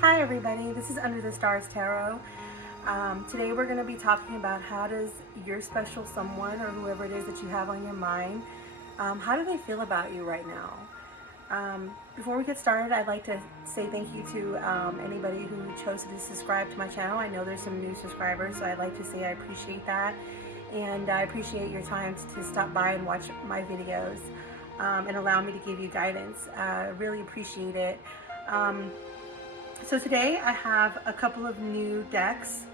Hi everybody, this is Under the Stars Tarot. Today we're going to be talking about how does your special someone or whoever it is that you have on your mind, how do they feel about you right now? Before we get started, I'd like to say thank you to anybody who chose to subscribe to my channel. I know there's some new subscribers, so I'd like to say I appreciate that. And I appreciate your time to stop by and watch my videos and allow me to give you guidance. I really appreciate it. So today I have a couple of new decks,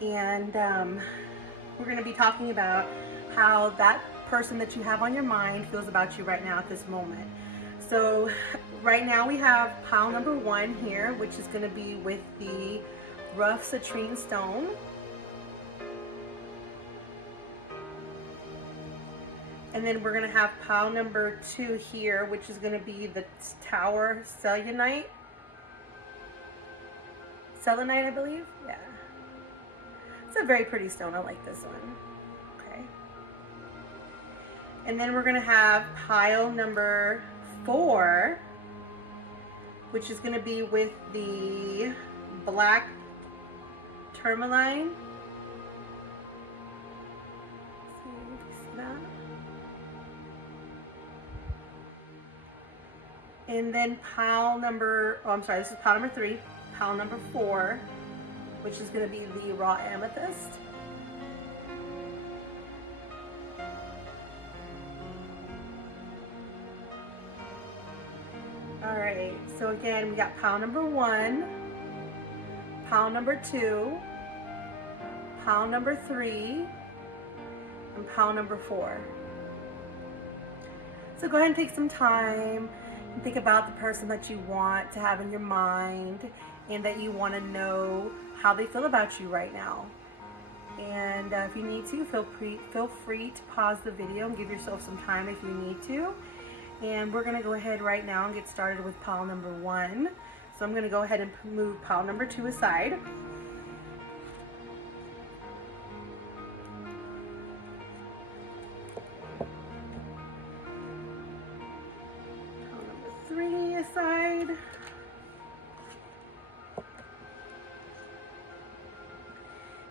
and we're going to be talking about how that person that you have on your mind feels about you right now at this moment. So right now we have pile number 1 here, which is going to be with the rough citrine stone. And then we're going to have pile number 2 here, which is going to be the tower selenite, I believe. Yeah, it's a very pretty stone. I like this one. Okay. And then we're going to have pile number 4, which is going to be with the black tourmaline. See that? And then pile number, oh, I'm sorry, this is pile number 3. Pile number 4, which is going to be the raw amethyst. Alright, so again, we got pile number 1, pile number 2, pile number 3, and pile number 4. So go ahead and take some time and think about the person that you want to have in your mind, and that you want to know how they feel about you right now. And if you need to, feel free to pause the video and give yourself some time if you need to. And we're going to go ahead right now and get started with pile number 1. So I'm going to go ahead and move pile number 2 aside. Pile number 3 aside.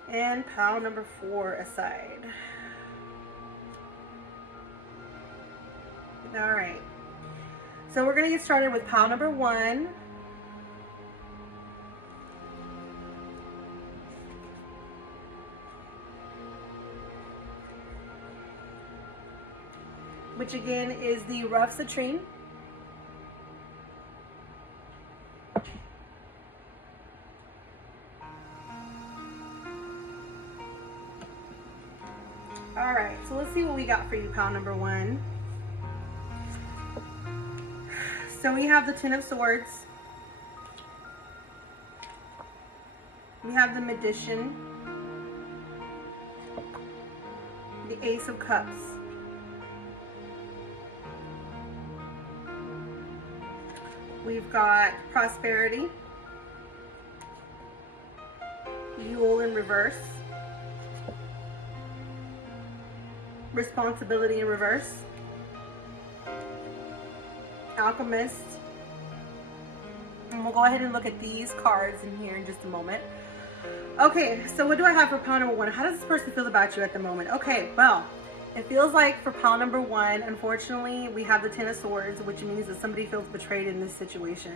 And pile number 4 aside. All right. So we're going to get started with pile number 1. Which again is the rough citrine. Alright, so let's see what we got for you, pile number 1. So we have the Ten of Swords. We have the Magician. The Ace of Cups. We've got Prosperity. Yule in reverse. Responsibility in reverse. Alchemist. And we'll go ahead and look at these cards in here in just a moment. Okay, so what do I have for pile number 1? How does this person feel about you at the moment? Okay, well, it feels like for pile number 1, unfortunately, we have the Ten of Swords, which means that somebody feels betrayed in this situation.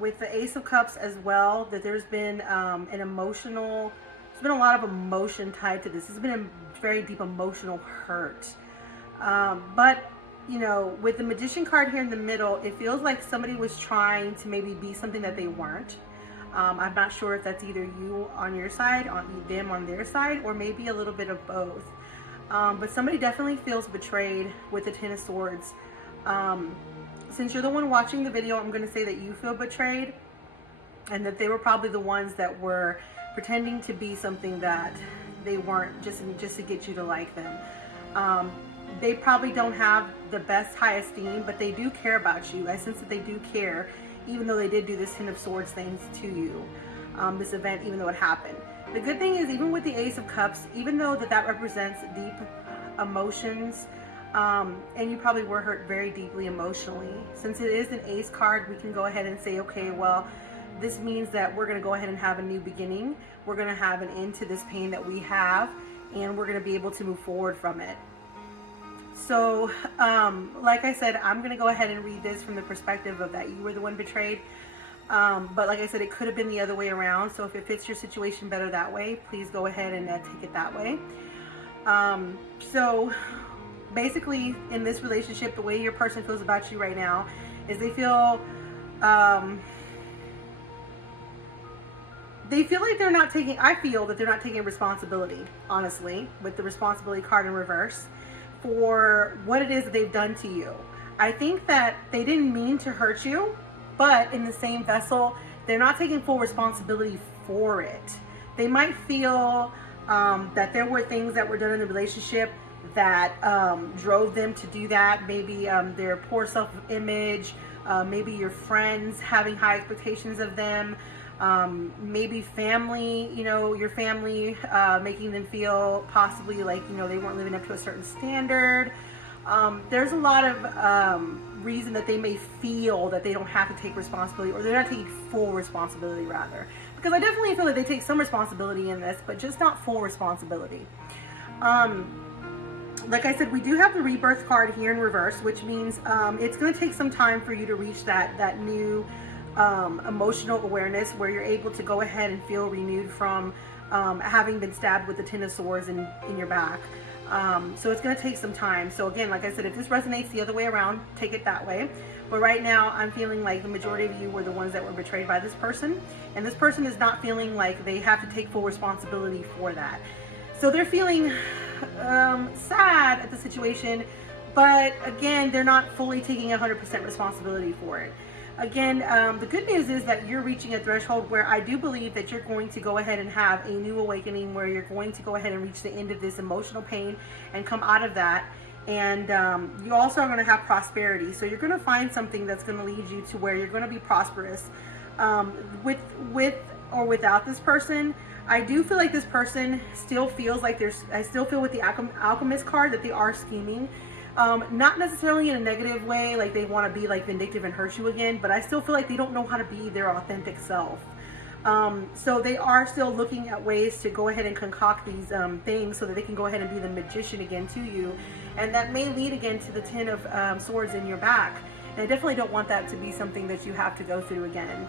With the Ace of Cups as well, that there's been an emotional, there's been a lot of emotion tied to this. It's been a very deep emotional hurt. But, you know, with the Magician card here in the middle, it feels like somebody was trying to maybe be something that they weren't. I'm not sure if that's either you on your side, on them on their side, or maybe a little bit of both. But somebody definitely feels betrayed with the Ten of Swords. Since you're the one watching the video, I'm going to say that you feel betrayed, and that they were probably the ones that were pretending to be something that they weren't, just to get you to like them. They probably don't have the best high esteem, but they do care about you. I sense that they do care, even though they did do this Ten of Swords things to you, this event, even though it happened. The good thing is, even with the Ace of Cups, even though that represents deep emotions, and you probably were hurt very deeply emotionally, since it is an Ace card, we can go ahead and say, okay, well, this means that we're going to go ahead and have a new beginning. We're going to have an end to this pain that we have, and we're going to be able to move forward from it. So, like I said, I'm going to go ahead and read this from the perspective of that you were the one betrayed. But like I said, it could have been the other way around. So if it fits your situation better that way, please go ahead and take it that way. So basically, in this relationship, the way your person feels about you right now is they feel like they're not taking, I feel that they're not taking responsibility, honestly, with the responsibility card in reverse, for what it is that they've done to you. I think that they didn't mean to hurt you, but in the same vessel, they're not taking full responsibility for it. They might feel that there were things that were done in the relationship that drove them to do that. Maybe their poor self-image, maybe your friends having high expectations of them, maybe family, you know, your family making them feel possibly like, you know, they weren't living up to a certain standard. There's a lot of reason that they may feel that they don't have to take responsibility, or they're not taking full responsibility, rather. Because I definitely feel like they take some responsibility in this, but just not full responsibility. Like I said, we do have the rebirth card here in reverse, which means it's going to take some time for you to reach that new emotional awareness where you're able to go ahead and feel renewed from having been stabbed with the Ten of Swords in your back. So it's going to take some time. So again, like I said, if this resonates the other way around, take it that way. But right now, I'm feeling like the majority of you were the ones that were betrayed by this person. And this person is not feeling like they have to take full responsibility for that. So they're feeling sad at the situation. But again, they're not fully taking 100% responsibility for it. Again, the good news is that you're reaching a threshold where I do believe that you're going to go ahead and have a new awakening, where you're going to go ahead and reach the end of this emotional pain and come out of that. And you also are going to have prosperity. So you're going to find something that's going to lead you to where you're going to be prosperous. With or without this person, I do feel like this person still feels like I still feel with the Alchemist card that they are scheming. Not necessarily in a negative way, like they want to be like vindictive and hurt you again, but I still feel like they don't know how to be their authentic self. So they are still looking at ways to go ahead and concoct these things so that they can go ahead and be the magician again to you. And that may lead again to the Ten of Swords in your back. And I definitely don't want that to be something that you have to go through again.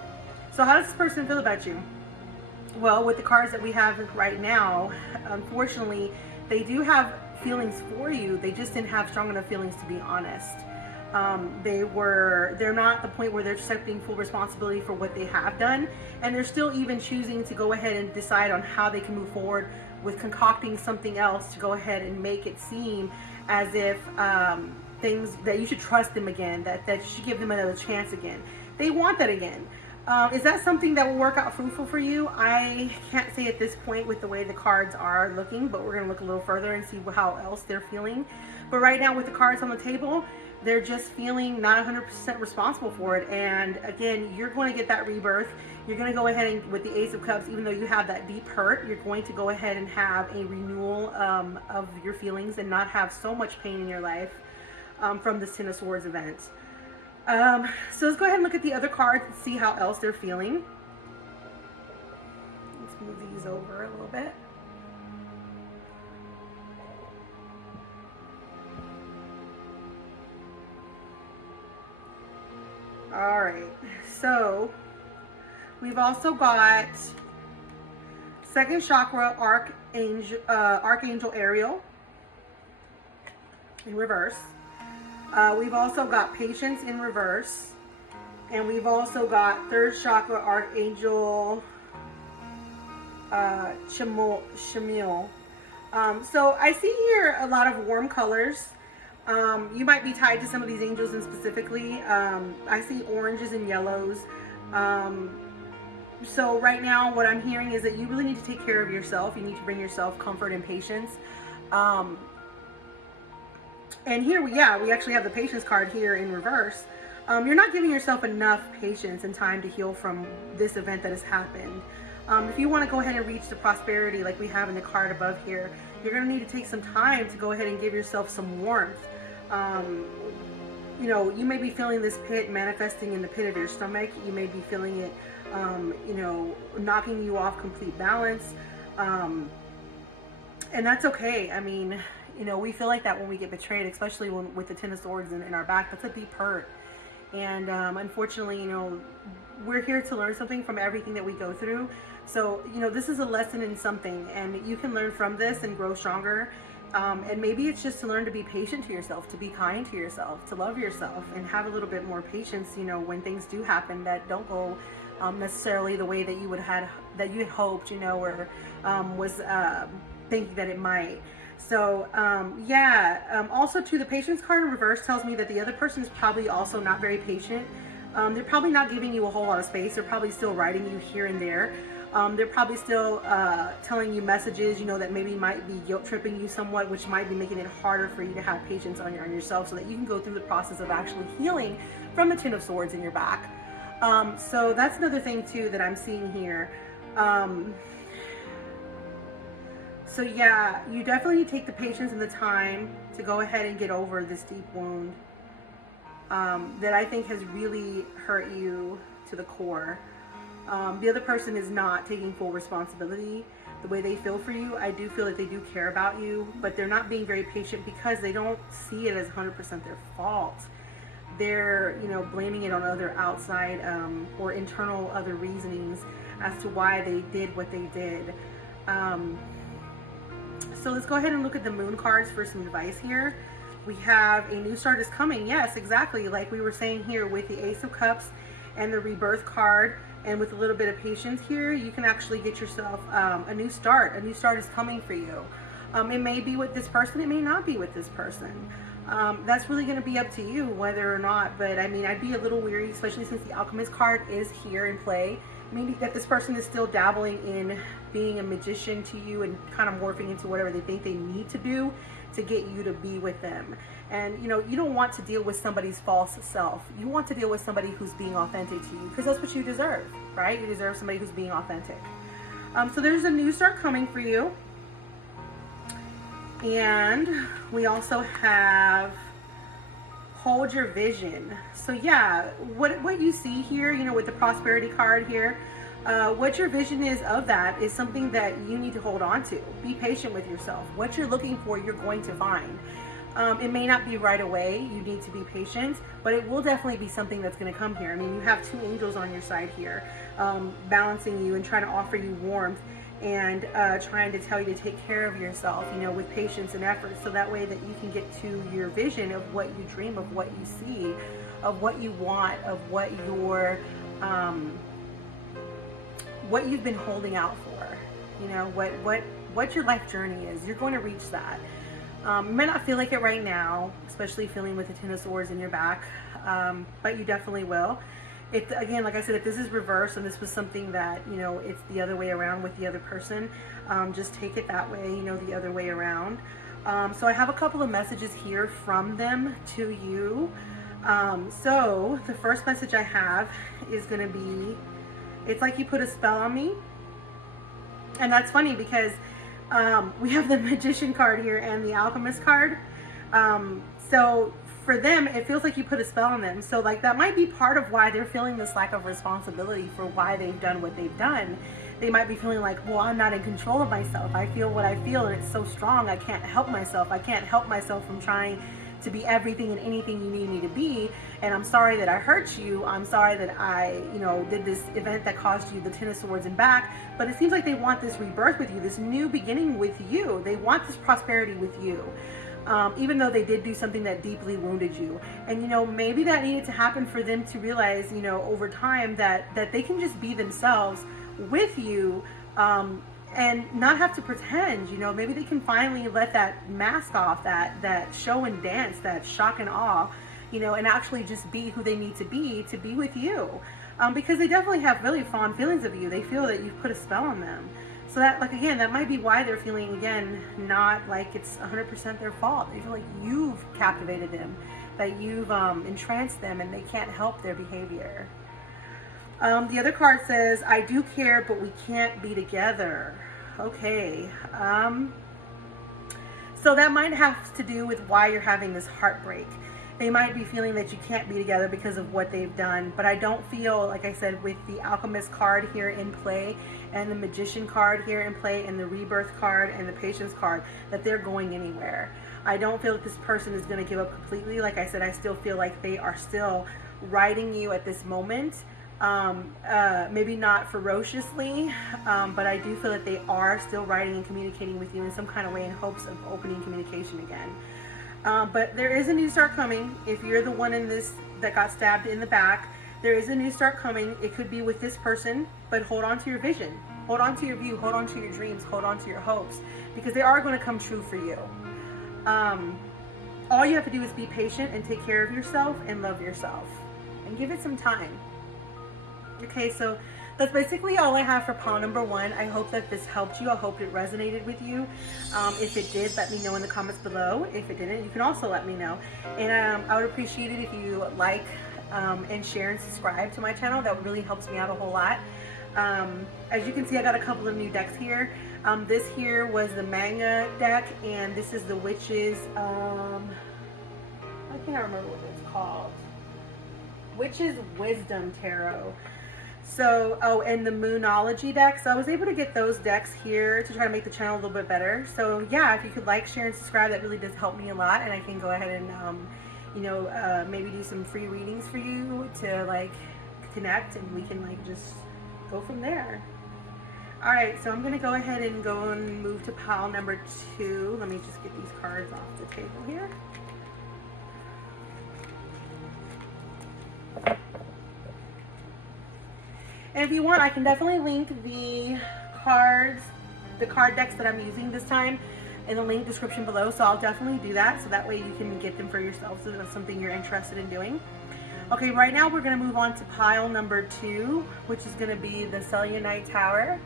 So how does this person feel about you? Well, with the cards that we have right now, unfortunately, they do have feelings for you. They just didn't have strong enough feelings to be honest. They're not at the point where they're accepting full responsibility for what they have done, and they're still even choosing to go ahead and decide on how they can move forward with concocting something else to go ahead and make it seem as if things that you should trust them again, that you should give them another chance again. They want that again. Is that something that will work out fruitful for you? I can't say at this point with the way the cards are looking, but we're going to look a little further and see how else they're feeling. But right now with the cards on the table, they're just feeling not 100% responsible for it. And again, you're going to get that rebirth. You're going to go ahead and, with the Ace of Cups, even though you have that deep hurt, you're going to go ahead and have a renewal of your feelings and not have so much pain in your life from this Ten of Swords event. So let's go ahead and look at the other cards and see how else they're feeling. Let's move these over a little bit. All right, so we've also got second chakra Archangel Ariel in reverse. We've also got patience in reverse, and we've also got third chakra Archangel Shamil. So I see here a lot of warm colors. You might be tied to some of these angels, and specifically I see oranges and yellows. So right now what I'm hearing is that you really need to take care of yourself. You need to bring yourself comfort and patience. And here we actually have the patience card here in reverse. You're not giving yourself enough patience and time to heal from this event that has happened. If you want to go ahead and reach the prosperity like we have in the card above here, you're going to need to take some time to go ahead and give yourself some warmth. You know, you may be feeling this pit manifesting in the pit of your stomach. You may be feeling it you know, knocking you off complete balance. And that's okay. I mean, you know, we feel like that when we get betrayed, especially when with the Ten of Swords in our back. That's a deep hurt. And unfortunately, you know, we're here to learn something from everything that we go through. So, you know, this is a lesson in something, and you can learn from this and grow stronger. And maybe it's just to learn to be patient to yourself, to be kind to yourself, to love yourself, and have a little bit more patience, you know, when things do happen that don't go necessarily the way that you had hoped, you know, or was thinking that it might. So also too, the patience card in reverse tells me that the other person is probably also not very patient. They're probably not giving you a whole lot of space. They're probably still writing you here and there. They're probably still telling you messages, you know, that maybe might be guilt tripping you somewhat, which might be making it harder for you to have patience on yourself, so that you can go through the process of actually healing from the Ten of Swords in your back. So that's another thing too that I'm seeing here. So yeah, you definitely need to take the patience and the time to go ahead and get over this deep wound that I think has really hurt you to the core. The other person is not taking full responsibility the way they feel for you. I do feel that they do care about you, but they're not being very patient because they don't see it as 100% their fault. They're, you know, blaming it on other outside or internal other reasonings as to why they did what they did. So let's go ahead and look at the moon cards for some advice here. We have a new start is coming. Yes, exactly. Like we were saying here with the Ace of Cups and the rebirth card, and with a little bit of patience here, you can actually get yourself a new start. A new start is coming for you. It may be with this person, it may not be with this person. That's really going to be up to you whether or not, but I mean, I'd be a little weary, especially since the Alchemist card is here in play, meaning that this person is still dabbling in being a magician to you and kind of morphing into whatever they think they need to do to get you to be with them. And you know, you don't want to deal with somebody's false self. You want to deal with somebody who's being authentic to you, because that's what you deserve, right? You deserve somebody who's being authentic. So there's a new start coming for you. And we also have hold your vision. So yeah, what you see here, you know, with the prosperity card here, what your vision is of that is something that you need to hold on to. Be patient with yourself. What you're looking for, you're going to find. It may not be right away. You need to be patient, but it will definitely be something that's going to come here. I mean, you have two angels on your side here, balancing you and trying to offer you warmth and trying to tell you to take care of yourself, you know, with patience and effort, so that way that you can get to your vision of what you dream of, what you see, of what you want, of what what you've been holding out for, you know, what your life journey is. You're going to reach that. You might not feel like it right now, especially feeling with the Ten of Swords in your back, but you definitely will. Again, like I said, if this is reversed and this was something that, you know, it's the other way around with the other person, just take it that way, you know, the other way around. So I have a couple of messages here from them to you. So the first message I have is going to be, it's like you put a spell on me. And that's funny because we have the Magician card here and the Alchemist card. So for them, it feels like you put a spell on them. So like that might be part of why they're feeling this lack of responsibility for why they've done what they've done. They might be feeling like, well, I'm not in control of myself. I feel what I feel and it's so strong. I can't help myself. I can't help myself from trying to be everything and anything you need me to be. And I'm sorry that I hurt you. I'm sorry that I, you know, did this event that caused you the Ten of Swords and back. But it seems like they want this rebirth with you, this new beginning with you. They want this prosperity with you. Even though they did do something that deeply wounded you. And, you know, maybe that needed to happen for them to realize, you know, over time that they can just be themselves with you, and not have to pretend. You know, maybe they can finally let that mask off, that show and dance, that shock and awe, you know, and actually just be who they need to be with you. Because they definitely have really fond feelings of you. They feel that you've put a spell on them. So that, like, again, that might be why they're feeling, again, not like it's 100% their fault. They feel like you've captivated them, that you've entranced them, and they can't help their behavior. The other card says, I do care, but we can't be together. Okay. So that might have to do with why you're having this heartbreak. They might be feeling that you can't be together because of what they've done, but I don't feel, like I said, with the Alchemist card here in play and the Magician card here in play and the Rebirth card and the Patience card, that they're going anywhere. I don't feel that this person is going to give up completely. Like I said, I still feel like they are still riding you at this moment. Maybe not ferociously, but I do feel that they are still writing and communicating with you in some kind of way in hopes of opening communication again. But there is a new start coming. If you're the one in this that got stabbed in the back, there is a new start coming. It could be with this person, but hold on to your vision. Hold on to your view. Hold on to your dreams. Hold on to your hopes, because they are going to come true for you. All you have to do is be patient and take care of yourself and love yourself and give it some time. Okay, so that's basically all I have for pile number 1. I hope that this helped you. I hope it resonated with you. If it did, let me know in the comments below. If it didn't, you can also let me know. And I would appreciate it if you like and share and subscribe to my channel. That really helps me out a whole lot. As you can see, I got a couple of new decks here. This here was the manga deck, and this is the Witches, I can't remember what it's called. Witches Wisdom Tarot. So, oh, and the Moonology deck. So I was able to get those decks here to try to make the channel a little bit better. So yeah, if you could like, share, and subscribe, that really does help me a lot. And I can go ahead and, you know, maybe do some free readings for you to like connect, and we can like just go from there. All right, so I'm gonna go ahead and go and move to pile number 2. Let me just get these cards off the table here. And if you want, I can definitely link the cards, the card decks that I'm using this time in the link description below. So I'll definitely do that, so that way you can get them for yourselves if that's something you're interested in doing. Okay, right now we're going to move on to pile number 2, which is going to be the Selenite Tower.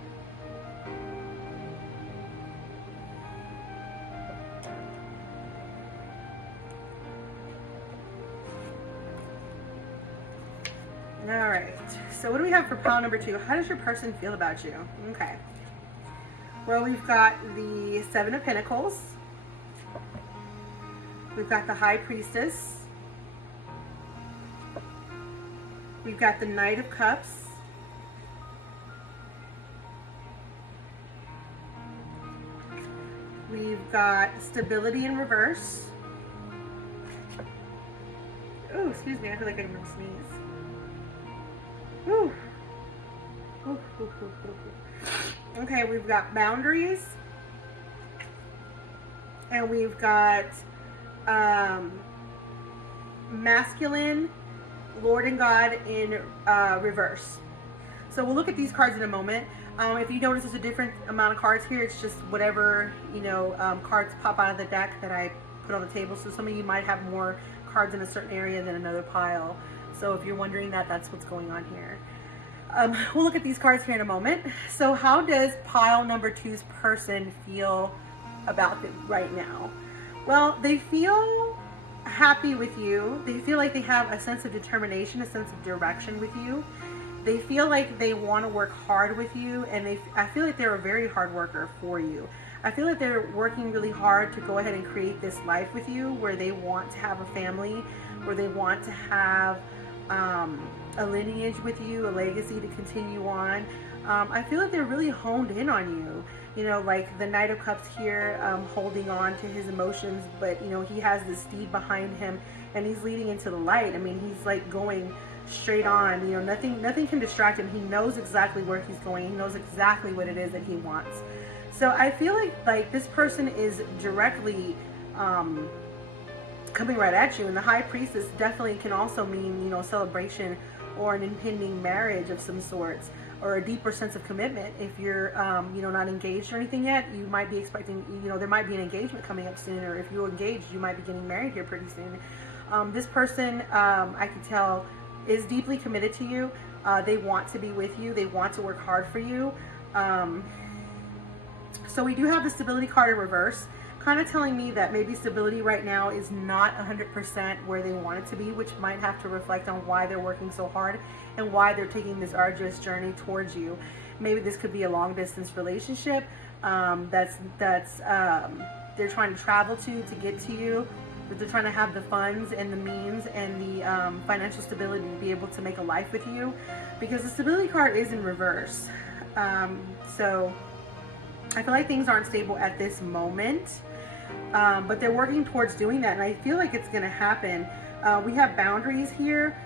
All right, so what do we have for pile number 2? How does your person feel about you? Okay. Well, we've got the 7 of Pentacles. We've got the High Priestess. We've got the Knight of Cups. We've got Stability in reverse. Oh, excuse me, I feel like I'm gonna sneeze. Ooh. Ooh, ooh, ooh, ooh. Okay, we've got Boundaries, and we've got Masculine, Lord and God in reverse. So we'll look at these cards in a moment. If you notice there's a different amount of cards here, it's just whatever, you know, cards pop out of the deck that I put on the table. So some of you might have more cards in a certain area than another pile. So if you're wondering that, that's what's going on here. We'll look at these cards here in a moment. So how does pile number 2's person feel about it right now? Well, they feel happy with you. They feel like they have a sense of determination, a sense of direction with you. They feel like they want to work hard with you, and I feel like they're a very hard worker for you. I feel like they're working really hard to go ahead and create this life with you, where they want to have a family, where they want to have a lineage with you, a legacy to continue on. I feel like they're really honed in on you. You know, like the Knight of Cups here, holding on to his emotions, but you know, he has this steed behind him and he's leading into the light. I mean, he's like going straight on. You know, nothing can distract him. He knows exactly where he's going. He knows exactly what it is that he wants. So I feel like this person is directly coming right at you. And the High Priestess definitely can also mean, you know, celebration or an impending marriage of some sorts, or a deeper sense of commitment. If you're, you know, not engaged or anything yet, you might be expecting, you know, there might be an engagement coming up soon, or if you're engaged, you might be getting married here pretty soon. This person, I can tell, is deeply committed to you. They want to be with you. They want to work hard for you. So we do have the Stability card in reverse, kind of telling me that maybe stability right now is not 100% where they want it to be, which might have to reflect on why they're working so hard and why they're taking this arduous journey towards you. Maybe this could be a long distance relationship they're trying to travel to get to you. that they're trying to have the funds and the means and the financial stability to be able to make a life with you, because the stability card is in reverse. So I feel like things aren't stable at this moment, but they're working towards doing that, and I feel like it's going to happen. We have boundaries here.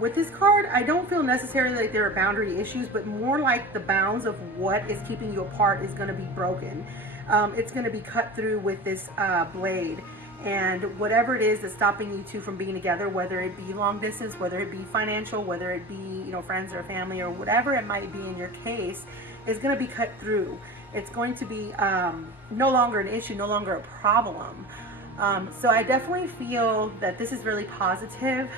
With this card, I don't feel necessarily like there are boundary issues, but more like the bounds of what is keeping you apart is going to be broken. It's going to be cut through with this blade, and whatever it is that's stopping you two from being together, whether it be long distance, whether it be financial, whether it be, you know, friends or family, or whatever it might be in your case, is going to be cut through. It's going to be no longer an issue, no longer a problem. So I definitely feel that this is really positive.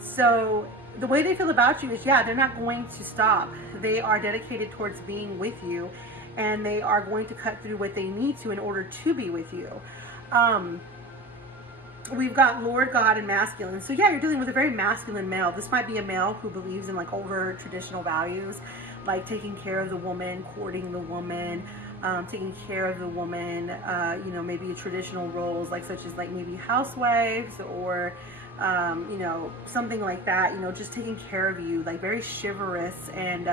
So the way they feel about you is, yeah, they're not going to stop. They are dedicated towards being with you, and they are going to cut through what they need to in order to be with you. We've got Lord, God, and masculine. So yeah, you're dealing with a very masculine male. This might be a male who believes in like over traditional values, like taking care of the woman, courting the woman, taking care of the woman, you know, maybe traditional roles, like such as like maybe housewives, or you know, something like that, you know, just taking care of you, like very chivalrous and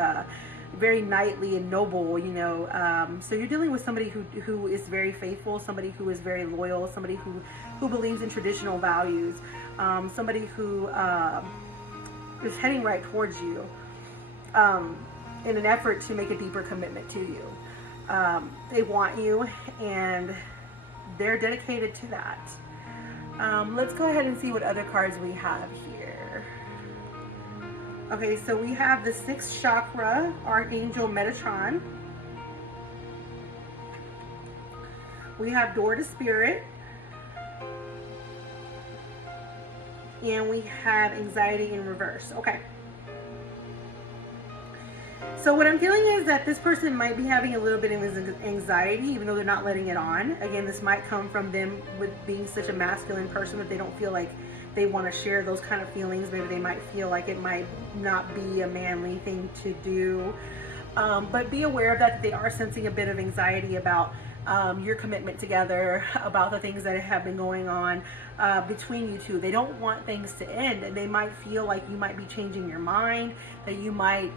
very knightly and noble, you know. So you're dealing with somebody who is very faithful, somebody who is very loyal, somebody who believes in traditional values, somebody who is heading right towards you in an effort to make a deeper commitment to you. They want you, and they're dedicated to that. Let's go ahead and see what other cards we have here. Okay, so we have the 6th chakra, Archangel Metatron. We have Door to Spirit. And we have Anxiety in reverse. Okay. So what I'm feeling is that this person might be having a little bit of anxiety, even though they're not letting it on. Again, this might come from them with being such a masculine person that they don't feel like they want to share those kind of feelings. Maybe they might feel like it might not be a manly thing to do. But be aware of that they are sensing a bit of anxiety about your commitment together, about the things that have been going on between you two. They don't want things to end, and they might feel like you might be changing your mind, that you might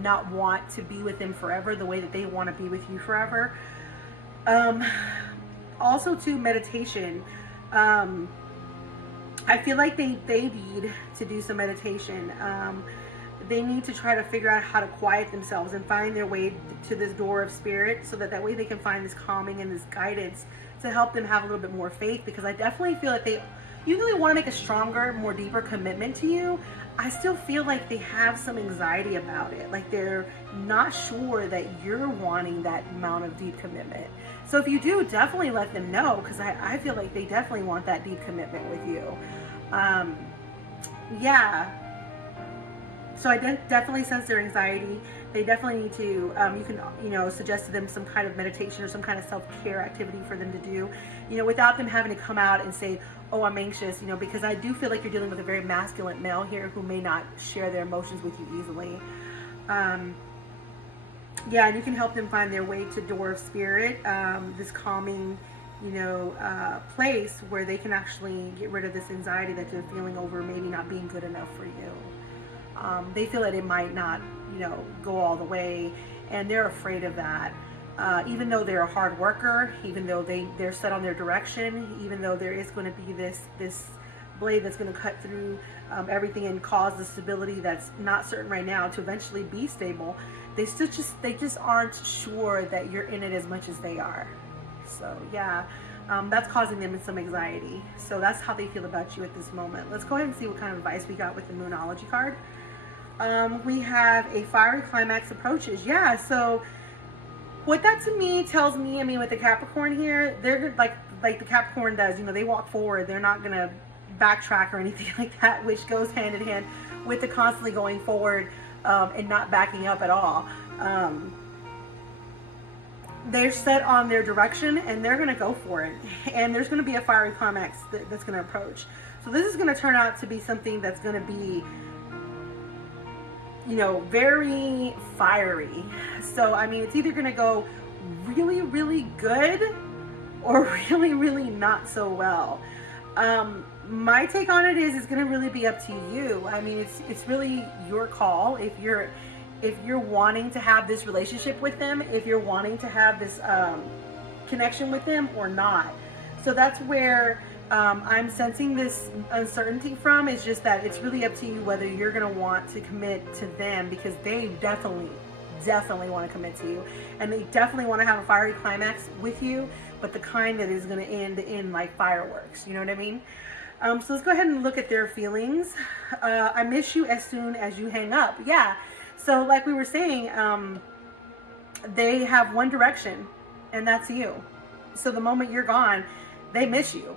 not want to be with them forever the way that they want to be with you forever. Also, too, meditation. I feel like they need to do some meditation. They need to try to figure out how to quiet themselves and find their way to this door of spirit, so that way they can find this calming and this guidance to help them have a little bit more faith, because I definitely feel that they usually want to make a stronger, more deeper commitment to you. I still feel like they have some anxiety about it. Like they're not sure that you're wanting that amount of deep commitment. So if you do, definitely let them know, because I feel like they definitely want that deep commitment with you. Yeah. So I definitely sense their anxiety. They definitely need to, you can, you know, suggest to them some kind of meditation or some kind of self-care activity for them to do, you know, without them having to come out and say, oh, I'm anxious, you know, because I do feel like you're dealing with a very masculine male here who may not share their emotions with you easily. Yeah, and you can help them find their way to Door of Spirit, this calming, you know, place where they can actually get rid of this anxiety that they're feeling over maybe not being good enough for you. They feel that it might not, you know, go all the way, and they're afraid of that. Even though they're a hard worker, even though they're set on their direction, even though there is going to be this blade that's going to cut through everything and cause the stability that's not certain right now to eventually be stable, they just aren't sure that you're in it as much as they are. So yeah, that's causing them some anxiety. So that's how they feel about you at this moment. Let's go ahead and see what kind of advice we got with the Moonology card. We have a fiery climax approaches. Yeah, so what that to me tells me, I mean, with the Capricorn here, they're like the Capricorn does, you know, they walk forward. They're not going to backtrack or anything like that, which goes hand in hand with the constantly going forward and not backing up at all. They're set on their direction, and they're going to go for it. And there's going to be a fiery climax that's going to approach. So this is going to turn out to be something that's going to be, you know, very fiery. So, I mean, it's either going to go really, really good, or really, really not so well. My take on it is it's going to really be up to you. I mean, it's really your call if you're wanting to have this relationship with them, if you're wanting to have this connection with them or not. So that's where I'm sensing this uncertainty from, is just that it's really up to you whether you're going to want to commit to them, because they definitely want to commit to you, and they definitely want to have a fiery climax with you, but the kind that is going to end in like fireworks. You know what I mean? So let's go ahead and look at their feelings. I miss you as soon as you hang up. Yeah. So like we were saying, they have one direction, and that's you. So the moment you're gone, they miss you.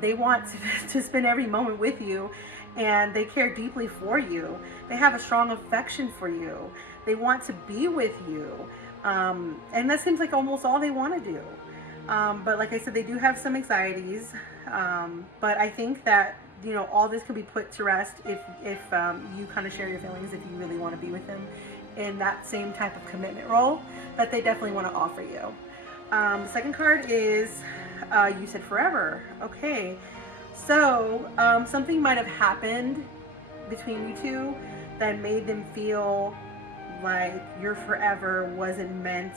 They want to spend every moment with you, and they care deeply for you. They have a strong affection for you. They want to be with you. And that seems like almost all they want to do. But like I said, they do have some anxieties. But I think that, you know, all this can be put to rest if you kind of share your feelings, if you really want to be with them in that same type of commitment role that they definitely want to offer you. The second card is you said forever. Okay, so something might have happened between you two that made them feel like your forever wasn't meant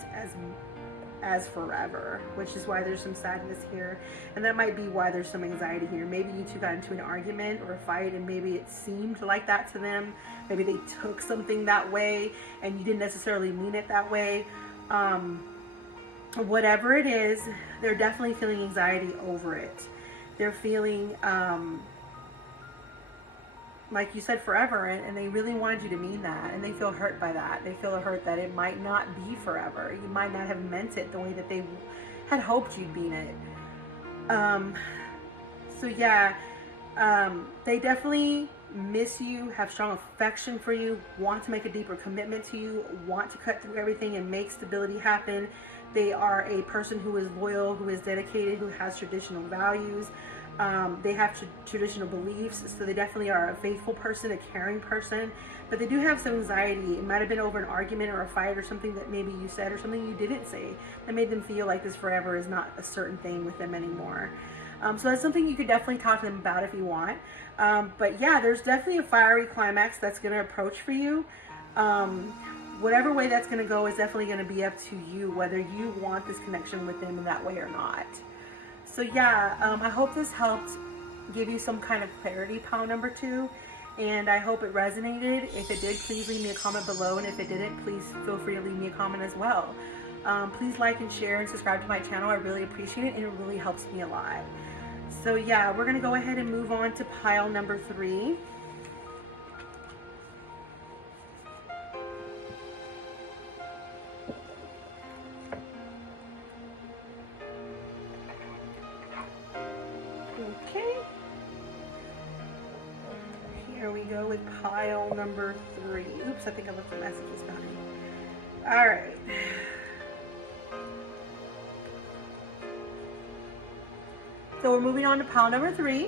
as forever, which is why there's some sadness here, and that might be why there's some anxiety here. Maybe you two got into an argument or a fight, and maybe it seemed like that to them. Maybe they took something that way and you didn't necessarily mean it that way. Whatever it is, they're definitely feeling anxiety over it. They're feeling like you said forever, and they really wanted you to mean that, and they feel hurt by that. They feel hurt that it might not be forever. You might not have meant it the way that they had hoped you'd mean it. So yeah, they definitely miss you, have strong affection for you, want to make a deeper commitment to you, want to cut through everything and make stability happen. They are a person who is loyal, who is dedicated, who has traditional values. They have traditional beliefs, so they definitely are a faithful person, a caring person, but they do have some anxiety. It might have been over an argument or a fight or something that maybe you said or something you didn't say that made them feel like this forever is not a certain thing with them anymore. So that's something you could definitely talk to them about if you want. But yeah, there's definitely a fiery climax that's going to approach for you. Whatever way that's going to go is definitely going to be up to you, whether you want this connection with them in that way or not. So yeah, I hope this helped give you some kind of clarity, pile number 2, and I hope it resonated. If it did, please leave me a comment below, and if it didn't, please feel free to leave me a comment as well. Please like and share and subscribe to my channel. I really appreciate it, and it really helps me a lot. So yeah, we're gonna go ahead and move on to pile number 3. Okay, here we go with pile number 3. Oops, I think I left the messages behind. All right. So we're moving on to pile number 3.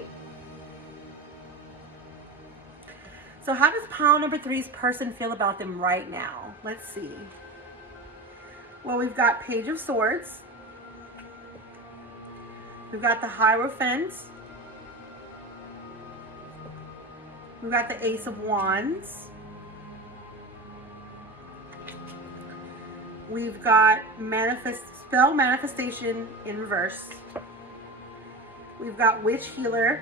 So how does pile number 3's person feel about them right now? Let's see. Well, we've got Page of Swords. We've got the Hierophant. We've got the Ace of Wands. We've got Spell Manifestation in reverse. We've got Witch Healer.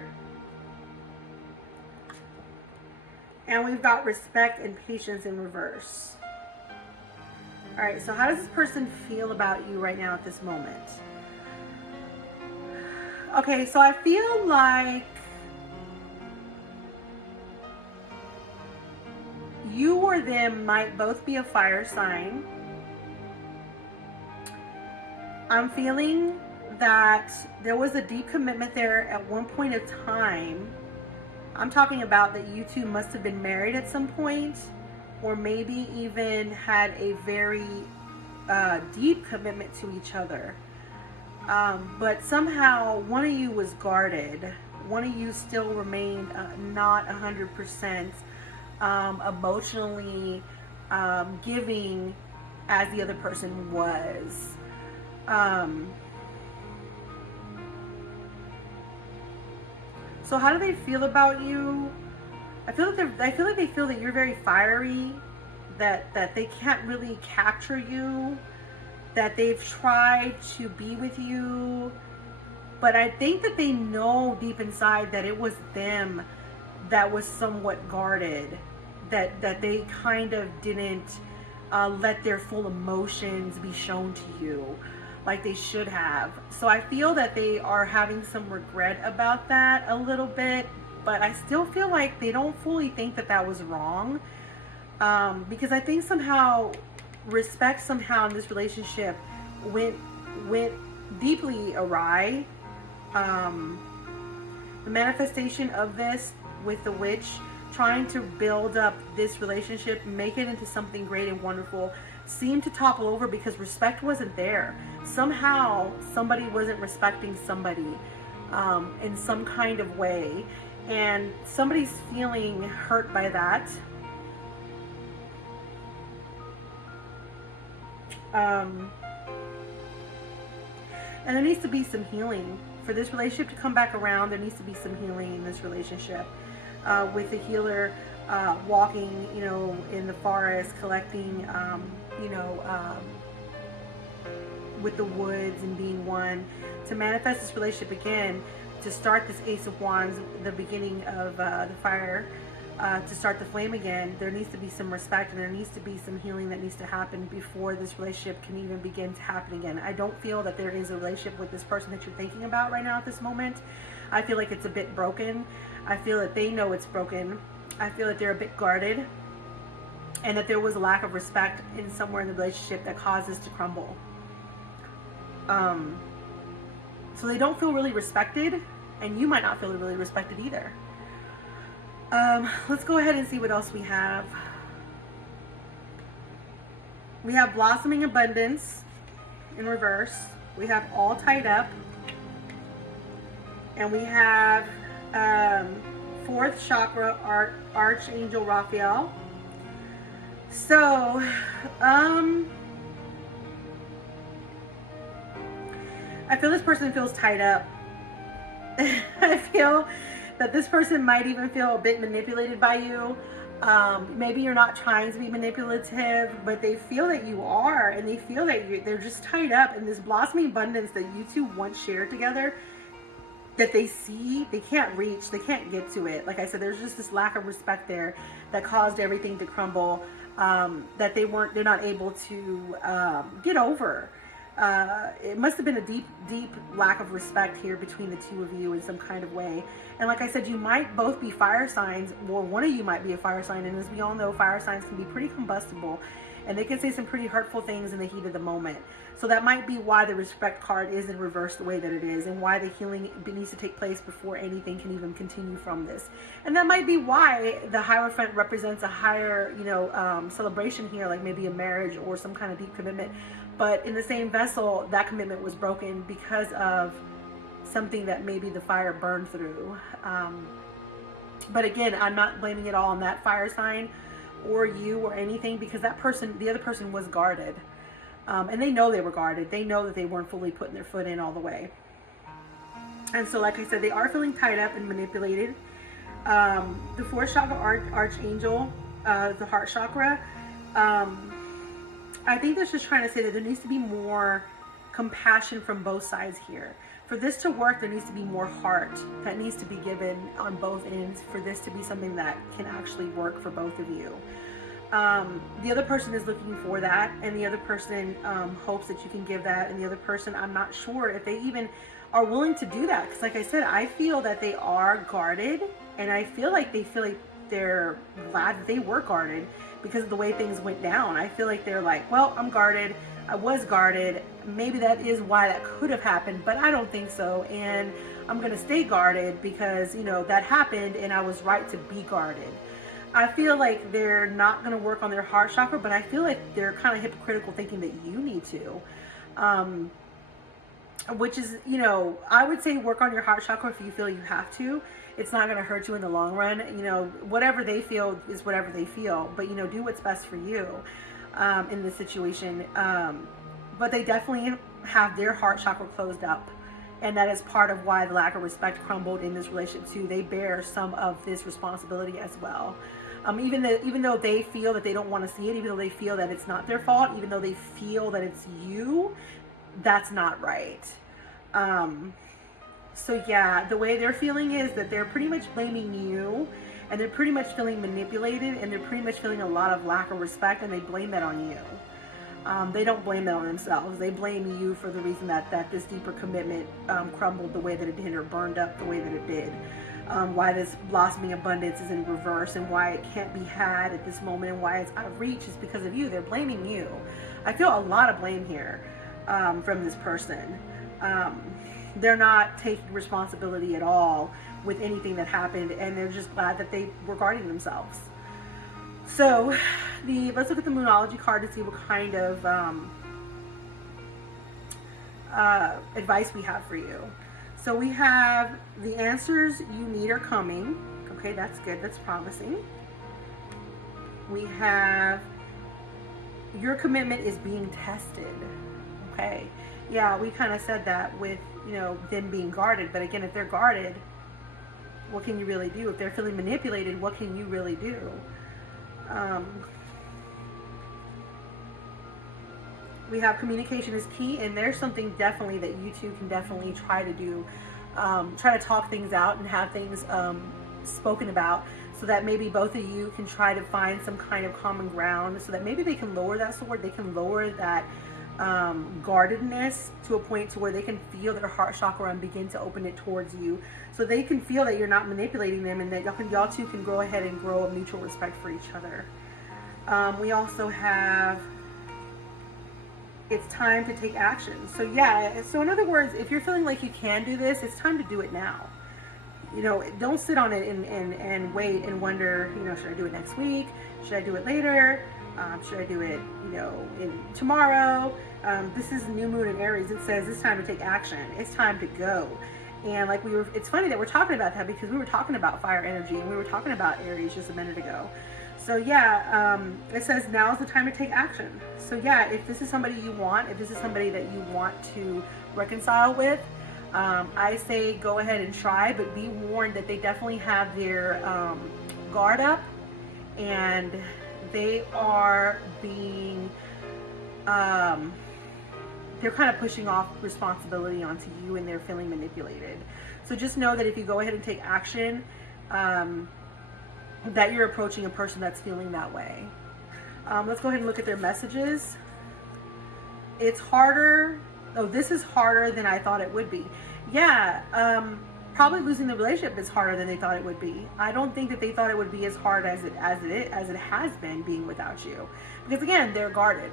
And we've got Respect and Patience in reverse. All right, so how does this person feel about you right now at this moment? Okay, so I feel like you or them might both be a fire sign. I'm feeling that there was a deep commitment there at one point of time. I'm talking about that you two must have been married at some point, or maybe even had a very deep commitment to each other. But somehow one of you was guarded. One of you still remained not 100% emotionally giving as the other person was. So how do they feel about you? I feel like they feel that you're very fiery, that they can't really capture you, that they've tried to be with you, but I think that they know deep inside that it was them that was somewhat guarded, that they kind of didn't let their full emotions be shown to you like they should have. So I feel that they are having some regret about that a little bit, but I still feel like they don't fully think that that was wrong, because I think somehow respect somehow in this relationship went deeply awry. The manifestation of this with the witch trying to build up this relationship, make it into something great and wonderful, seemed to topple over because respect wasn't there. Somehow somebody wasn't respecting somebody in some kind of way, and somebody's feeling hurt by that. And there needs to be some healing. For this relationship to come back around, there needs to be some healing in this relationship. With the healer walking, you know, in the forest, collecting, you know, with the woods and being one, to manifest this relationship again, to start this Ace of Wands, the beginning of the fire, to start the flame again, there needs to be some respect, and there needs to be some healing that needs to happen before this relationship can even begin to happen again. I don't feel that there is a relationship with this person that you're thinking about right now at this moment. I feel like it's a bit broken. I feel that they know it's broken. I feel that they're a bit guarded, and that there was a lack of respect in somewhere in the relationship that caused this to crumble. So they don't feel really respected, and you might not feel really respected either. Let's go ahead and see what else we have. We have blossoming abundance in reverse. We have all tied up. And we have fourth chakra, Archangel Raphael. So, I feel this person feels tied up. I feel that this person might even feel a bit manipulated by you. Maybe you're not trying to be manipulative, but they feel that you are, and they feel that they're just tied up in this blossoming abundance that you two once shared together, that they see, they can't reach, they can't get to it. Like I said, there's just this lack of respect there that caused everything to crumble, that they're not able to get over. It must have been a deep lack of respect here between the two of you in some kind of way. And like I said, you might both be fire signs, or one of you might be a fire sign, and as we all know, fire signs can be pretty combustible, and they can say some pretty hurtful things in the heat of the moment. So that might be why the respect card is in reverse the way that it is, and why the healing needs to take place before anything can even continue from this. And that might be why the Hierophant represents a higher, you know, celebration here, like maybe a marriage or some kind of deep commitment. But in the same vessel, that commitment was broken because of something that maybe the fire burned through. But again, I'm not blaming it all on that fire sign or you or anything, because that person, the other person, was guarded. And they know they were guarded. They know that they weren't fully putting their foot in all the way. And so, like I said, they are feeling tied up and manipulated. The fourth chakra, Archangel, the heart chakra, I think that's just trying to say that there needs to be more compassion from both sides here. For this to work, there needs to be more heart that needs to be given on both ends for this to be something that can actually work for both of you. The other person is looking for that, and the other person hopes that you can give that, and the other person, I'm not sure if they even are willing to do that, because like I said, I feel that they are guarded, and I feel like they're glad that they were guarded because of the way things went down. I feel like they're like, well, I'm guarded, I was guarded, maybe that is why that could have happened, but I don't think so, and I'm gonna stay guarded because, you know, that happened and I was right to be guarded. I feel like they're not going to work on their heart chakra, but I feel like they're kind of hypocritical thinking that you need to. Which is, you know, I would say work on your heart chakra if you feel you have to. It's not going to hurt you in the long run. You know, whatever they feel is whatever they feel. But, you know, do what's best for you in this situation. But they definitely have their heart chakra closed up. And that is part of why the lack of respect crumbled in this relationship too. They bear some of this responsibility as well. Even though they feel that they don't want to see it, even though they feel that it's not their fault, even though they feel that it's you, that's not right. So yeah, the way they're feeling is that they're pretty much blaming you, and they're pretty much feeling manipulated, and they're pretty much feeling a lot of lack of respect, and they blame that on you. They don't blame that on themselves. They blame you for the reason that this deeper commitment crumbled the way that it did, or burned up the way that it did. Why this blossoming abundance is in reverse, and why it can't be had at this moment, and why it's out of reach is because of you. They're blaming you. I feel a lot of blame here from this person. They're not taking responsibility at all with anything that happened, and they're just glad that they were guarding themselves. So let's look at the Moonology card to see what kind of advice we have for you. So we have the answers you need are coming. Okay, that's good. That's promising. We have your commitment is being tested. Okay. Yeah, we kind of said that with, them being guarded. But again, if they're guarded, what can you really do? If they're feeling manipulated, what can you really do? We have communication is key, and there's something definitely that you two can definitely try to do. Try to talk things out and have things spoken about, so that maybe both of you can try to find some kind of common ground, so that maybe they can lower that sword, they can lower that guardedness to a point to where they can feel their heart chakra and begin to open it towards you, so they can feel that you're not manipulating them, and that y'all two can go ahead and grow a mutual respect for each other. We also have it's time to take action. So yeah, so in other words, if you're feeling like you can do this, it's time to do it now. Don't sit on it and wait and wonder, should I do it next week? Should I do it later? Should I do it, tomorrow? This is new moon in Aries. It says it's time to take action. It's time to go. And it's funny that we're talking about that, because we were talking about fire energy, and we were talking about Aries just a minute ago. So yeah, it says now is the time to take action. So yeah, if this is somebody you want, if this is somebody that you want to reconcile with, I say go ahead and try, but be warned that they definitely have their guard up, and they are being, they're kind of pushing off responsibility onto you, and they're feeling manipulated. So just know that if you go ahead and take action, that you're approaching a person that's feeling that way. Let's go ahead and look at their messages. It's harder. Oh, this is harder than I thought it would be. Yeah, probably losing the relationship is harder than they thought it would be. I don't think that they thought it would be as hard as it has been being without you, because again, they're guarded.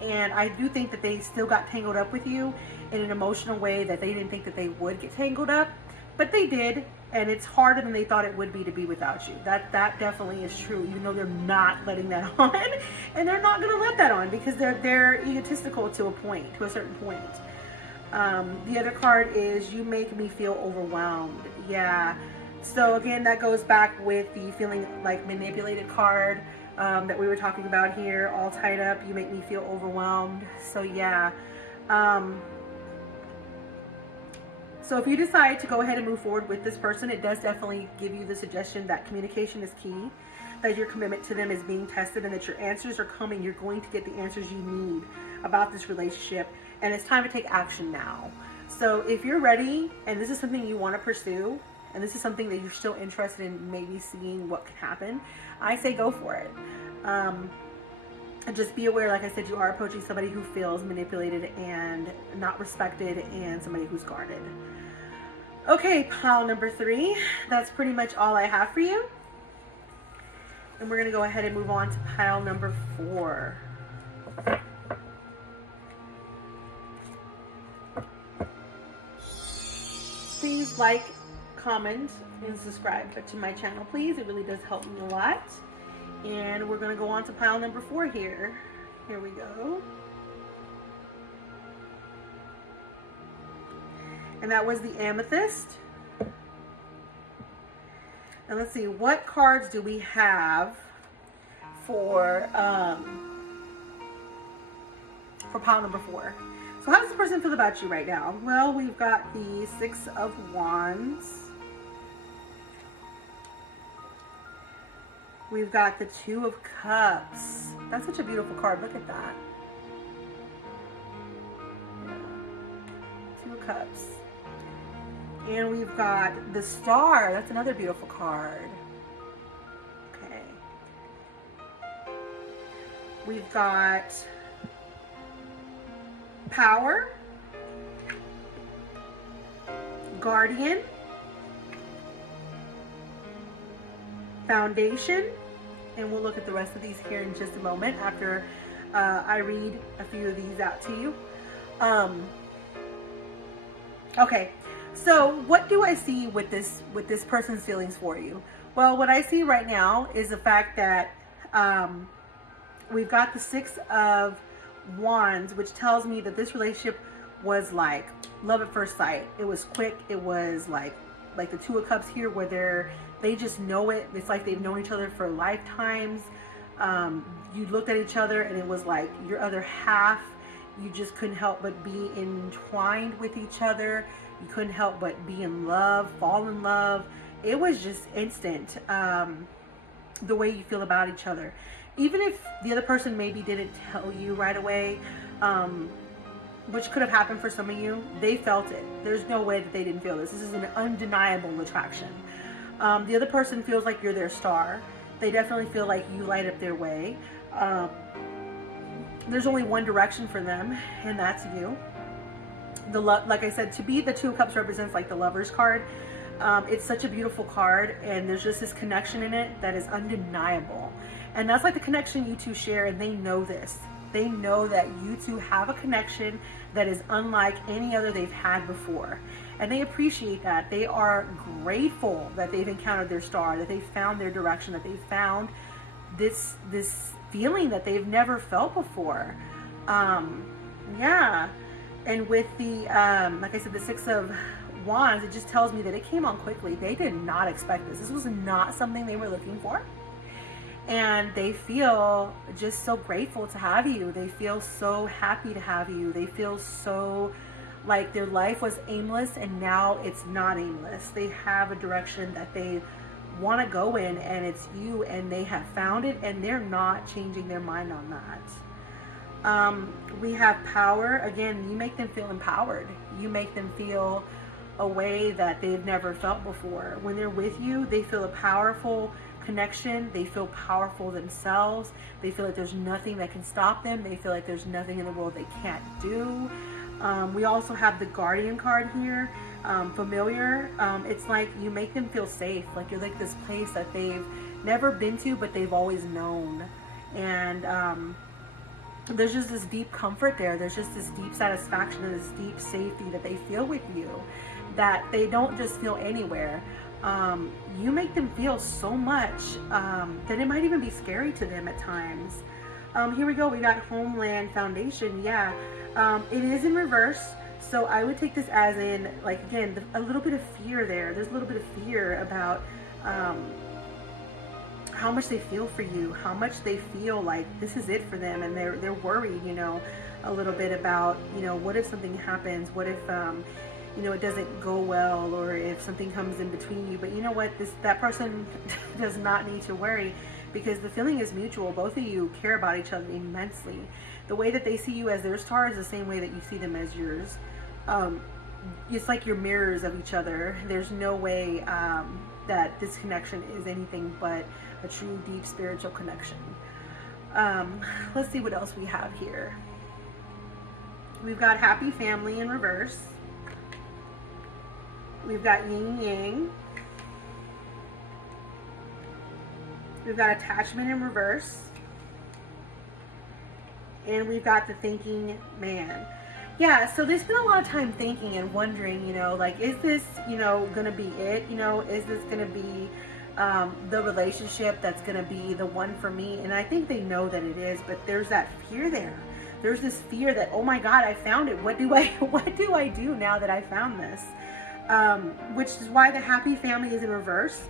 And I do think that they still got tangled up with you in an emotional way that they didn't think that they would get tangled up, but they did. And it's harder than they thought it would be with you. That definitely is true, even though they're not letting that on. And they're not going to let that on, because they're egotistical to a certain point. The other card is you make me feel overwhelmed. Yeah. So again, that goes back with the feeling like manipulated card that we were talking about here, all tied up. You make me feel overwhelmed. So yeah. So if you decide to go ahead and move forward with this person, it does definitely give you the suggestion that communication is key, that your commitment to them is being tested, and that your answers are coming. You're going to get the answers you need about this relationship, and it's time to take action now. So if you're ready, and this is something you want to pursue, and this is something that you're still interested in maybe seeing what can happen, I say go for it. Just be aware, like I said, you are approaching somebody who feels manipulated and not respected, and somebody who's guarded. Okay, pile number 3. That's pretty much all I have for you. And we're going to go ahead and move on to pile number 4. Please like, comment, and subscribe to my channel, please. It really does help me a lot. And we're going to go on to pile number 4 here. Here we go. And that was the amethyst. And let's see, what cards do we have for pile number 4? So how does this person feel about you right now? Well, we've got the Six of Wands. We've got the Two of Cups. That's such a beautiful card. Look at that. Yeah. Two of Cups. And we've got the Star. That's another beautiful card. Okay. We've got Power, Guardian, Foundation, and we'll look at the rest of these here in just a moment after I read a few of these out to you. Okay, so what do I see with this person's feelings for you? Well, what I see right now is the fact that we've got the Six of Wands, which tells me that this relationship was like love at first sight. It was quick. It was like the Two of Cups here, where they just know it. It's like they've known each other for lifetimes. You looked at each other and it was like your other half. You just couldn't help but be entwined with each other. You couldn't help but be in love, fall in love. It was just instant, the way you feel about each other. Even if the other person maybe didn't tell you right away, which could have happened for some of you, they felt it. There's no way that they didn't feel this. This is an undeniable attraction. The other person feels like you're their star. They definitely feel like you light up their way. There's only one direction for them, and that's you. Like I said, to be the Two of Cups represents like the Lover's card. It's such a beautiful card, and there's just this connection in it that is undeniable. And that's like the connection you two share, and they know this. They know that you two have a connection that is unlike any other they've had before. And they appreciate that. They are grateful that they've encountered their star, that they've found their direction, that they've found this feeling that they've never felt before. Yeah. And with the, like I said, the Six of Wands, it just tells me that it came on quickly. They did not expect this. This was not something they were looking for. And they feel just so grateful to have you. They feel so happy to have you. They feel so like their life was aimless and now it's not aimless. They have a direction that they want to go in, and it's you, and they have found it, and they're not changing their mind on that. We have Power. Again, you make them feel empowered. You make them feel a way that they've never felt before. When they're with you, they feel a powerful connection. They feel powerful themselves. They feel like there's nothing that can stop them. They feel like there's nothing in the world they can't do. We also have the Guardian card here, familiar. It's like you make them feel safe. Like you're like this place that they've never been to, but they've always known. And there's just this deep comfort there. There's just this deep satisfaction and this deep safety that they feel with you, that they don't just feel anywhere. You make them feel so much that it might even be scary to them at times. Here we go. We got Homeland Foundation. Yeah, it is in reverse. So I would take this as in, like, again, a little bit of fear there. There's a little bit of fear about how much they feel for you, how much they feel like this is it for them, and they're worried, you know, a little bit about, you know, what if something happens? What if you know, it doesn't go well, or if something comes in between you? But you know what, that person does not need to worry, because the feeling is mutual. Both of you care about each other immensely. The way that they see you as their star is the same way that you see them as yours. It's like you're mirrors of each other. There's no way that this connection is anything but a true deep spiritual connection. Let's see what else we have here. We've got Happy Family in reverse. We've got Yin Yang. We've got Attachment in reverse. And we've got the Thinking Man. Yeah, so there's been a lot of time thinking and wondering, you know, like, is this, you know, gonna be it? You know, is this gonna be the relationship that's gonna be the one for me? And I think they know that it is, but there's that fear there. There's this fear that, oh my God, I found it. What do I do now that I found this? Which is why the Happy Family is in reverse.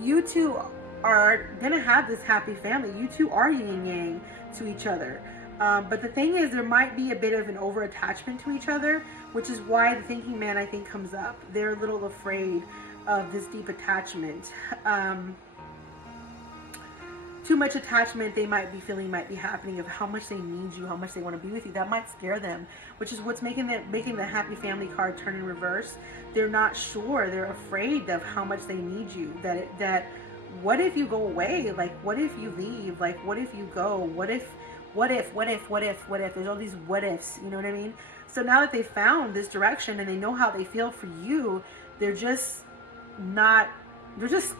You two are gonna have this happy family. You two are yin and yang to each other. But the thing is, there might be a bit of an over attachment to each other, which is why the thinking man, I think, comes up. They're a little afraid of this deep attachment. Too much attachment they might be feeling might be happening of how much they need you, how much they want to be with you. That might scare them, which is what's making the happy family card turn in reverse. They're not sure. They're afraid of how much they need you. That what if you go away? Like, what if you leave? Like, what if you go? What if? There's all these what ifs, you know what I mean? So now that they found this direction and they know how they feel for you, they're just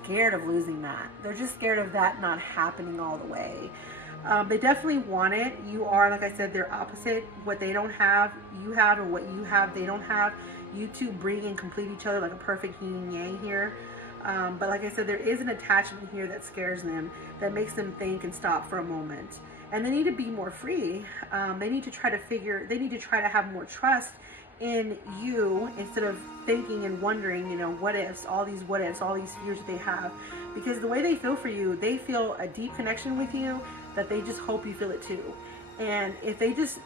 scared of losing that. They're just scared of that not happening all the way. They definitely want it. You are, like I said, they're opposite. What they don't have, you have, and what you have, they don't have. You two bring and complete each other like a perfect yin and yang here. But like I said, there is an attachment here that scares them, that makes them think and stop for a moment. And they need to be more free. They need to try to have more trust in you instead of thinking and wondering, you know, what ifs, all these fears that they have. Because the way they feel for you, they feel a deep connection with you that they just hope you feel it too. And if they just,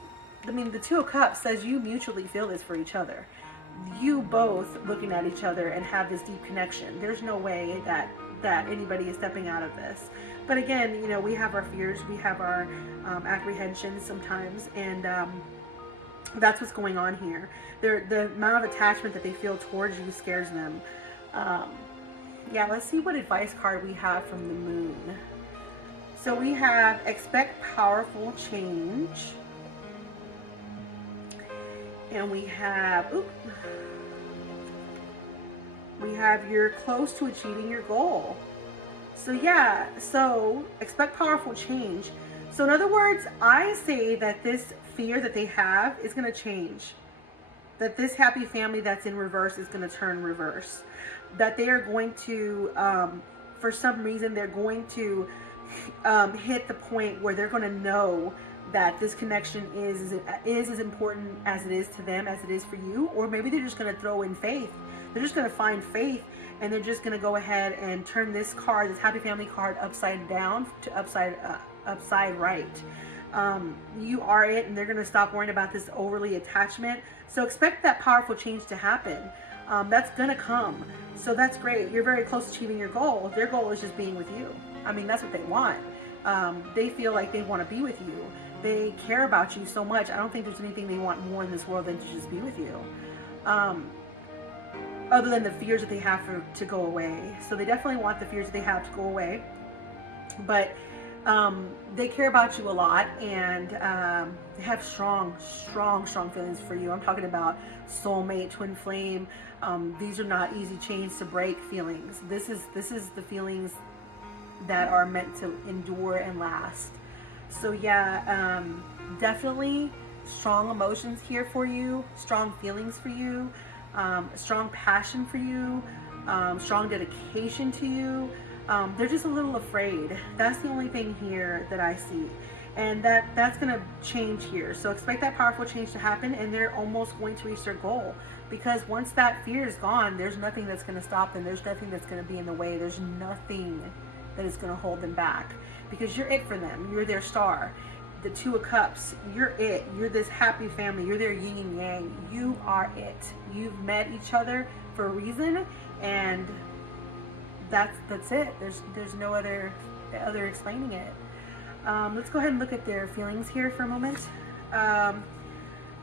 I mean, the Two of Cups says you mutually feel this for each other. You both looking at each other and have this deep connection. There's no way that anybody is stepping out of this. But again, you know, we have our fears, we have our apprehensions sometimes, and that's what's going on here. The amount of attachment that they feel towards you scares them. Yeah, let's see what advice card we have from the Moon. So we have expect powerful change. And we have, you're close to achieving your goal. So yeah, so expect powerful change. So in other words, I say that this fear that they have is going to change. That this happy family that's in reverse is going to turn reverse. That they are going to, for some reason, they're going to hit the point where they're going to know that this connection is as important as it is to them as it is for you. Or maybe they're just going to throw in faith. They're just going to find faith, and they're just going to go ahead and turn this card, this happy family card, upside down to upside right. You are it, and they're going to stop worrying about this overly attachment. So expect that powerful change to happen. That's going to come. So that's great. You're very close to achieving your goal. Their goal is just being with you. I mean, that's what they want. They feel like they want to be with you. They care about you so much. I don't think there's anything they want more in this world than to just be with you. Other than the fears that they have to go away. So they definitely want the fears that they have to go away. But they care about you a lot, and they have strong feelings for you. I'm talking about soulmate, twin flame. These are not easy chains to break feelings. This is the feelings that are meant to endure and last. So yeah, definitely strong emotions here for you, strong feelings for you, strong passion for you, strong dedication to you. They're just a little afraid. That's the only thing here that I see. And that's going to change here. So expect that powerful change to happen, and they're almost going to reach their goal. Because once that fear is gone, there's nothing that's going to stop them. There's nothing that's going to be in the way. There's nothing that is going to hold them back. Because you're it for them. You're their star. The Two of Cups, you're it. You're this happy family. You're their yin and yang. You are it. You've met each other for a reason, and that's it. There's no other explaining it. Let's go ahead and look at their feelings here for a moment.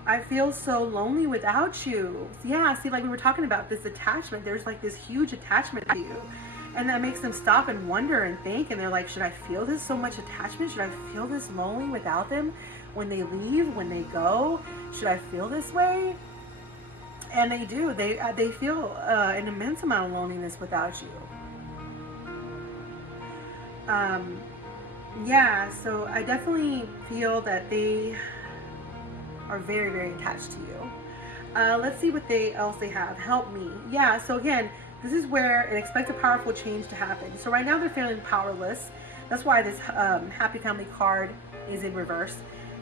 I feel so lonely without you. Yeah, see, like we were talking about this attachment. There's like this huge attachment to you. And that makes them stop and wonder and think. And they're like, should I feel this so much attachment? Should I feel this lonely without them? When they leave, when they go, should I feel this way? And they do. They feel an immense amount of loneliness without you. Yeah, so I definitely feel that they are very, very attached to you. Let's see what else they have. Help me. Yeah, so again, this is where and expect a powerful change to happen. So right now they're feeling powerless. That's why this happy family card is in reverse.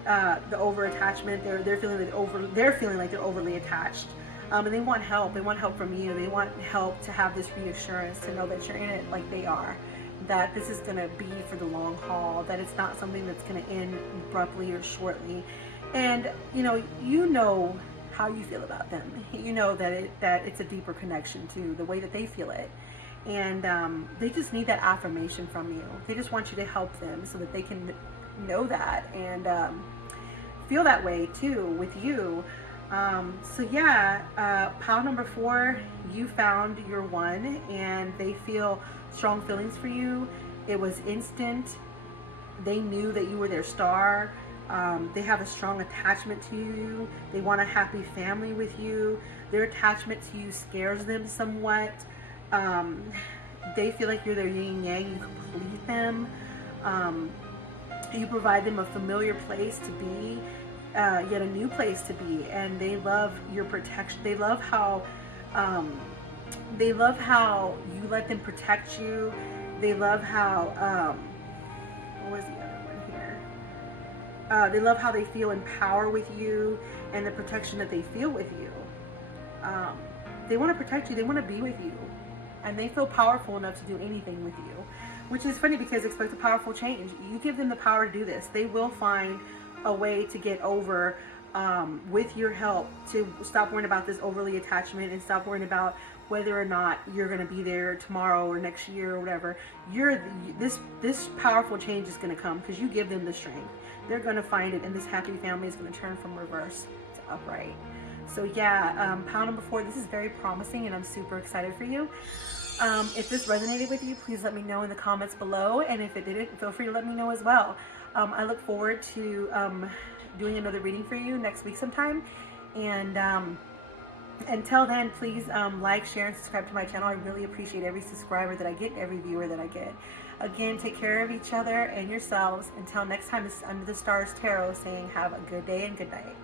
The over attachment. They're feeling like they're overly attached. And they want help. They want help from you. They want help to have this reassurance, to know that you're in it like they are. that this is going to be for the long haul, that it's not something that's going to end abruptly or shortly. And you know how you feel about them. You know that it's a deeper connection to the way that they feel it. And they just need that affirmation from you. They just want you to help them so that they can know that and feel that way too with you. So yeah, pile number 4, you found your one, and they feel strong feelings for you. It was instant. They knew that you were their star. They have a strong attachment to you. They want a happy family with you. Their attachment to you scares them somewhat. They feel like you're their yin and yang. You complete them. You provide them a familiar place to be, yet a new place to be, and they love your protection. They love how you let them protect you. They love how what was the other one here? They love how they feel in power with you and the protection that they feel with you. They want to protect you. They want to be with you, and they feel powerful enough to do anything with you, which is funny because expect a powerful change. You give them the power to do this. They will find a way to get over, with your help, to stop worrying about this overly attachment and stop worrying about whether or not you're going to be there tomorrow or next year or whatever. This powerful change is going to come because you give them the strength. They're going to find it, and this happy family is going to turn from reverse to upright. So yeah, pile number 4, this is very promising, and I'm super excited for you. If this resonated with you, please let me know in the comments below, and if it didn't, feel free to let me know as well. I look forward to doing another reading for you next week sometime, and until then, please like, share, and subscribe to my channel. I really appreciate every subscriber that I get, every viewer that I get. Again, take care of each other and yourselves. Until next time, this is Under the Stars Tarot saying have a good day and good night.